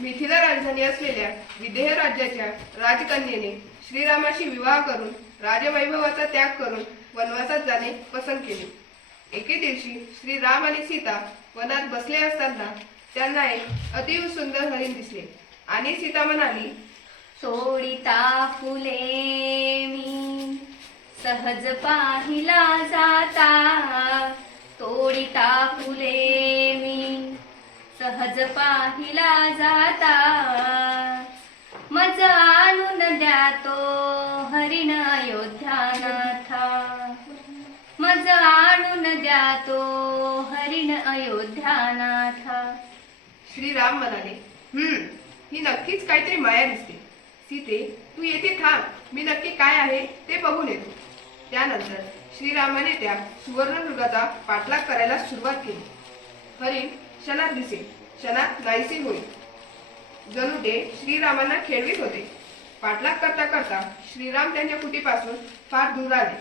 मिथिला राजधानी असलेल्या विदेह राज्याच्या राजकन्येने श्रीरामाशी विवाह करून राजवैभवाचा त्याग करून वनवासात जाणे पसंत केले. एके दिवशी श्रीराम आणि सीता वनात बसले असताना त्यांना एक अतिव सुंदर हरिण दिसले आणि सीता म्हणाली, तोडिता फुले मी सहज पाहिला जाता, तोडिता फुले मी सहज पाहिला जाता, मज आणून द्या तो हरिण अयोध्यानाथा, मज आणून द्या तो हरिण अयोध्यानाथा. श्रीराम म्हणाले, ही नक्कीच काहीतरी माया दिसते. सीते, तू येथे थांब, मी नक्की काय आहे ते बघून येतो. त्यानंतर श्रीरामाने त्या सुवर्णमृगाचा पाठलाग करायला सुरुवात केली. हरिण क्षणात दिसे, क्षणात नाहीसे होईल. जणू ते श्रीरामांना खेळवीत होते. पाठलाग करता करता श्रीराम त्यांच्या कुटीपासून फार दूर आले.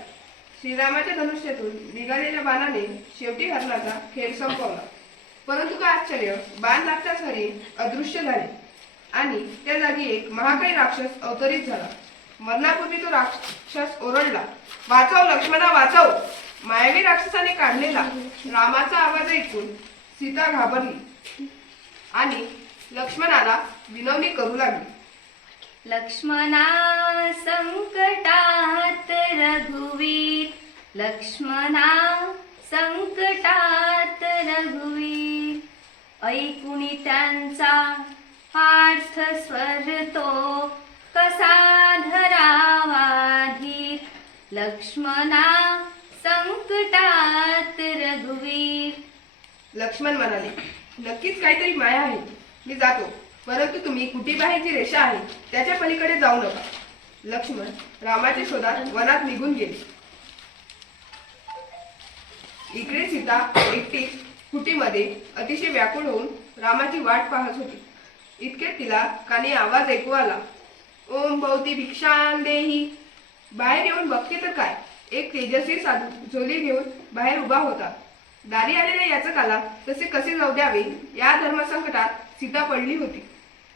श्रीरामाच्या धनुष्यातून निघालेल्या बाणाने शेवटी हरणाचा खेळ संपवला. परंतु काय आश्चर्य, बाण लागताच हरिण अदृश्य झाले आणि त्या जागी एक महाकाय राक्षस अवतरित झाला. मरणापूर्वी तो राक्षस ओरडला, वाचव लक्ष्मणा वाचव. मायावी राक्षसाने काढलेला रामाचा आवाज ऐकून सीता घाबरली आणि लक्ष्मणाला विनवणी करू लागली. लक्ष्मणा संकटात रघुवीर, लक्ष्मणा संकटात रघुवीर, ऐकुनी त्यांचा पार्थ स्वर तो कसा धरावा धीर, लक्ष्मणा संकटात रघुवीर. लक्ष्मण म्हणाले, नक्कीच काहीतरी माया आहे, मी जातो, परंतु तुम्ही कुटीबाहेरची रेषा आहे त्याच्या पलीकडे जाऊ नका. लक्ष्मण रामाच्या शोधात वनात निघून गेले. इकडे सीता एकटीच कुटीमध्ये अतिशय व्याकुळ होऊन रामाची वाट पाहत होती. इतक्यात तिला कानी आवाज ऐकू आला, ओम भवती भिक्षां देही. बाहेर येऊन बघते तर काय, एक तेजस्वी साधू झोली घेऊन बाहेर उभा होता. दारी आलेल्या याचकाला तसे कसे जाऊ द्यावे या धर्मसंकटात सीता पडली होती.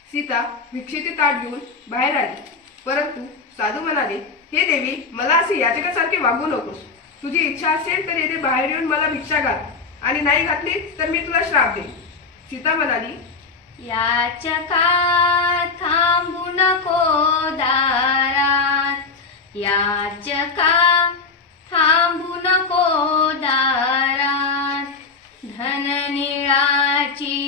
सीता भिक्षेचे ताट घेऊन बाहेर आली, परंतु साधू म्हणाले, हे देवी, मला असे याचकासारखे वागू नकोस. तुझी इच्छा असेल तर येथे बाहेर येऊन मला भिक्षा घाल आणि नाही घातली तर मी तुला श्राप देईन. सीता म्हणाली, याचका थांबू नको दारात, याचका थांबू नको दारात, धननिळाची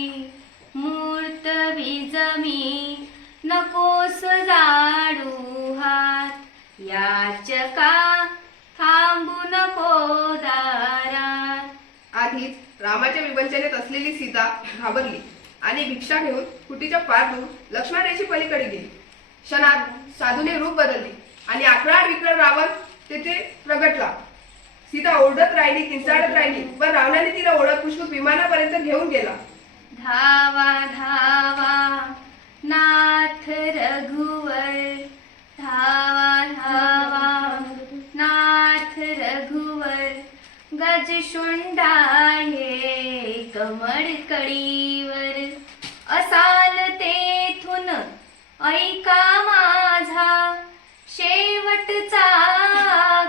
मूर्त विजमी नकोस जाडू हात, याचका थांबू नको दारात. आधीच रामाच्या विवंचनेत असलेली सीता घाबरली आणि भिक्षा घेऊन कुटीच्या पार दूर लक्ष्मण पलीकडे गेली. क्षणात साधूने रूप बदलले आणि आकळाड विकळ रावण तेथे प्रगटला. सीता ओरडत राहिली, किंचाळत राहिली, पण रावणाने तिला ओढत पुष्पक विमानापर्यंत घेऊन गेला. धावा धावा नाथ रघुवर, धावा धावा नाथ रघुवर, गजशुंडाये कमळ कळीवर, असाल तेथून ऐका माझा शेवटचा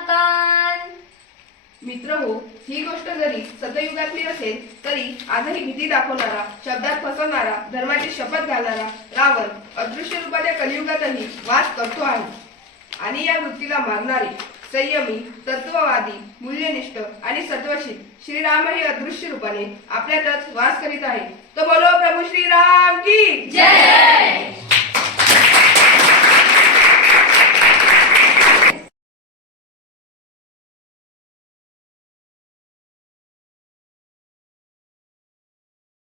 कान. मित्र हो, ही गोष्ट जरी सतयुगातली असेल तरी आजही भीती दाखवणारा, शब्दात फसवणारा, धर्माची शपथ घालणारा रावण अदृश्य रूपाच्या कलियुगातही वास करतो आहे. आणि या वृत्तीला मारणारे संयमी, तत्ववादी, मूल्यनिष्ठ आणि सत्वशील श्रीरामही अदृश्य रूपाने आपल्यातच वास करीत आहे. तो बोलो प्रभू श्रीराम की जय.